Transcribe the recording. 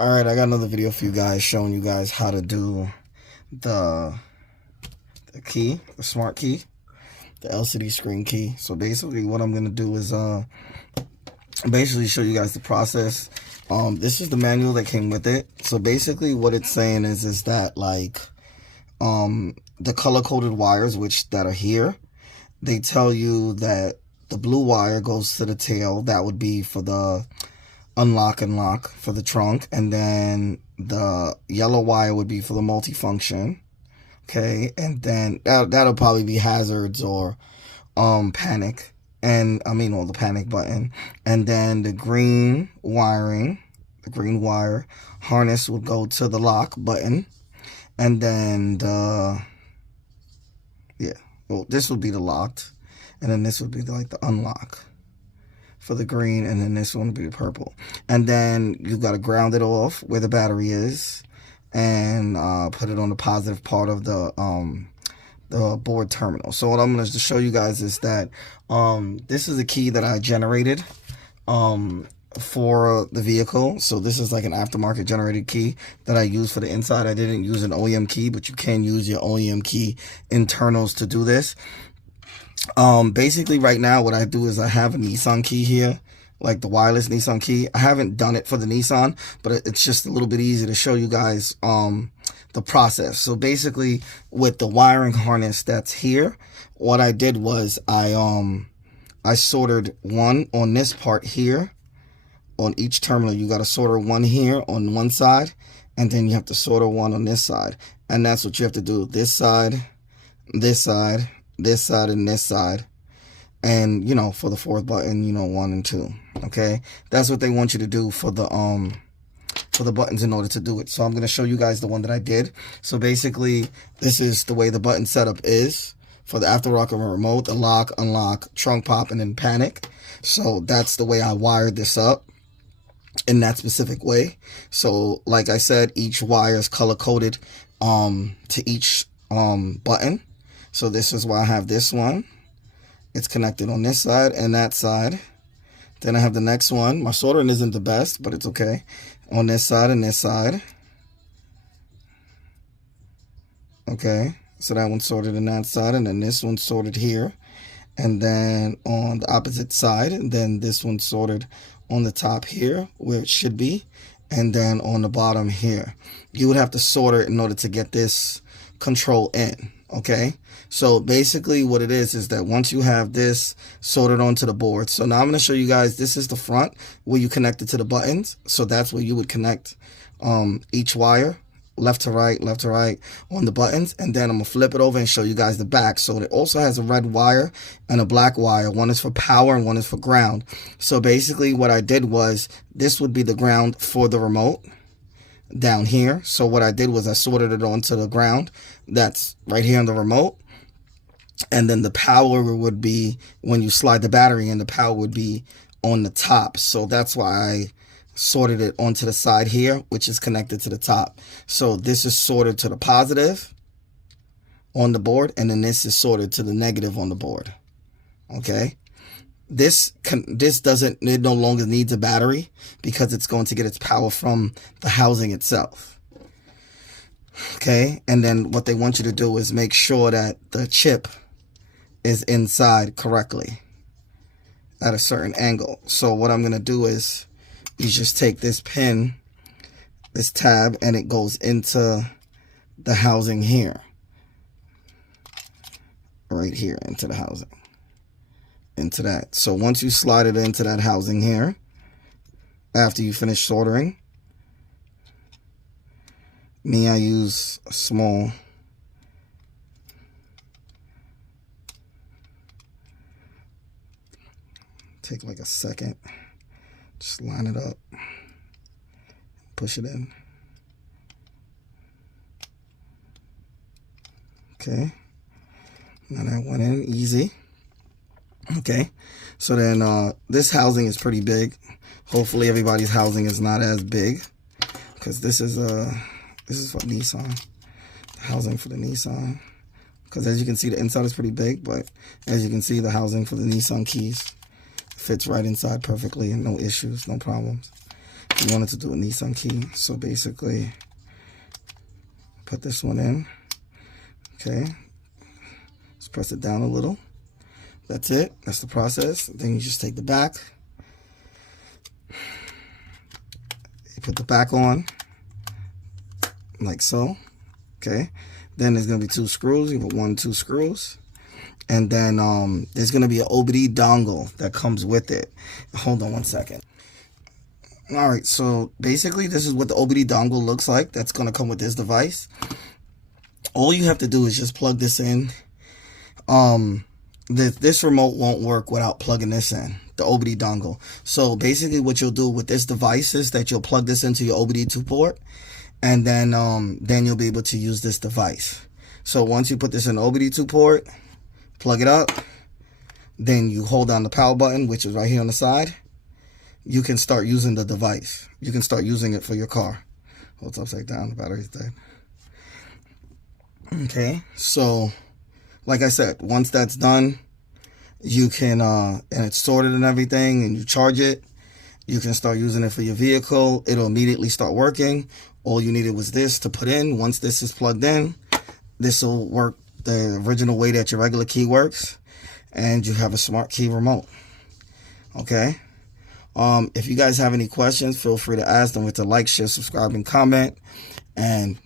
Alright, I got another video for you guys showing you guys how to do the key, the smart key, the LCD screen key. So basically what I'm going to do is basically show you guys the process. This is the manual that came with it. So basically what it's saying is that like the color-coded wires that are here, they tell you that the blue wire goes to the tail. That would be for the unlock and lock for the trunk, and then the yellow wire would be for the multifunction. Okay, and then that'll probably be hazards or panic, and or the panic button. And then the green wiring, the green wire harness would go to the lock button, and then this would be the locked, and then this would be like the unlock for the green, and then this one would be the purple. And then you've got to ground it off where the battery is, and put it on the positive part of the board terminal. So what I'm going to show you guys is that this is a key that I generated for the vehicle. So this is like an aftermarket generated key that I use for the inside. I didn't use an OEM key, but you can use your OEM key internals to do this. Basically right now what I do is I have a Nissan key here, like the wireless Nissan key. I haven't done it for the Nissan, but it's just a little bit easy to show you guys the process. So basically with the wiring harness that's here, what I did was I soldered one on this part here. On each terminal you got to solder one here on one side, and then you have to solder one on this side, and that's what you have to do. This side, this side, this side, and this side. And for the fourth button, 1 and 2. Okay, that's what they want you to do for the buttons in order to do it. So I'm going to show you guys the one that I did. So basically this is the way the button setup is for the aftermarket remote: the lock, unlock, trunk pop, and then panic. So that's the way I wired this up in that specific way. So like I said, each wire is color coded to each button. So this is why I have this one. It's connected on this side and that side. Then I have the next one. My soldering isn't the best, but it's okay. On this side and this side. Okay, so that one's sorted in that side, and then this one's sorted here. And then on the opposite side, and then this one's sorted on the top here where it should be, and then on the bottom here. You would have to solder in order to get this control in. Okay, so basically what it is that once you have this soldered onto the board, so now I'm going to show you guys, this is the front where you connect it to the buttons. So that's where you would connect each wire, left to right on the buttons. And then I'm going to flip it over and show you guys the back. So it also has a red wire and a black wire. One is for power and one is for ground. So basically what I did was, this would be the ground for the remote down here. So what I did was I soldered it onto the ground that's right here on the remote, and then the power would be when you slide the battery in, the power would be on the top. So that's why I soldered it onto the side here, which is connected to the top. So this is soldered to the positive on the board, and then this is soldered to the negative on the board. Okay, this it no longer needs a battery because it's going to get its power from the housing itself. Okay, and then what they want you to do is make sure that the chip is inside correctly at a certain angle. So what I'm going to do is you just take this pin, this tab, and it goes into the housing here, right here, into the housing, into that. So once you slide it into that housing here, after you finish soldering, I use a small take like a second, just line it up, push it in. Okay, now that went in easy. Okay, so then this housing is pretty big. Hopefully everybody's housing is not as big, because this is for Nissan, the housing for the Nissan. Because as you can see, the inside is pretty big, but as you can see, the housing for the Nissan keys fits right inside perfectly, and no issues, no problems. You wanted to do a Nissan key, so basically put this one in. Okay, let's press it down a little. That's it. That's the process. Then you just take the back. You put the back on like so. Okay, then there's gonna be 2 screws. You put 1, 2 screws, and then there's gonna be an OBD dongle that comes with it. Hold on 1 second. All right, so basically this is what the OBD dongle looks like. That's gonna come with this device. All you have to do is just plug this in. This remote won't work without plugging this in, the OBD dongle. So basically what you'll do with this device is that you'll plug this into your OBD2 port, and then you'll be able to use this device. So once you put this in the OBD2 port, plug it up, then you hold down the power button, which is right here on the side. You can start using the device. You can start using it for your car. Oh, it's upside down, the battery's dead. Okay, so like I said, once that's done, you can, and it's sorted and everything, and you charge it, you can start using it for your vehicle. It'll immediately start working. All you needed was this to put in. Once this is plugged in, this will work the original way that your regular key works, and you have a smart key remote. Okay. If you guys have any questions, feel free to ask them with a like, share, subscribe, and comment. And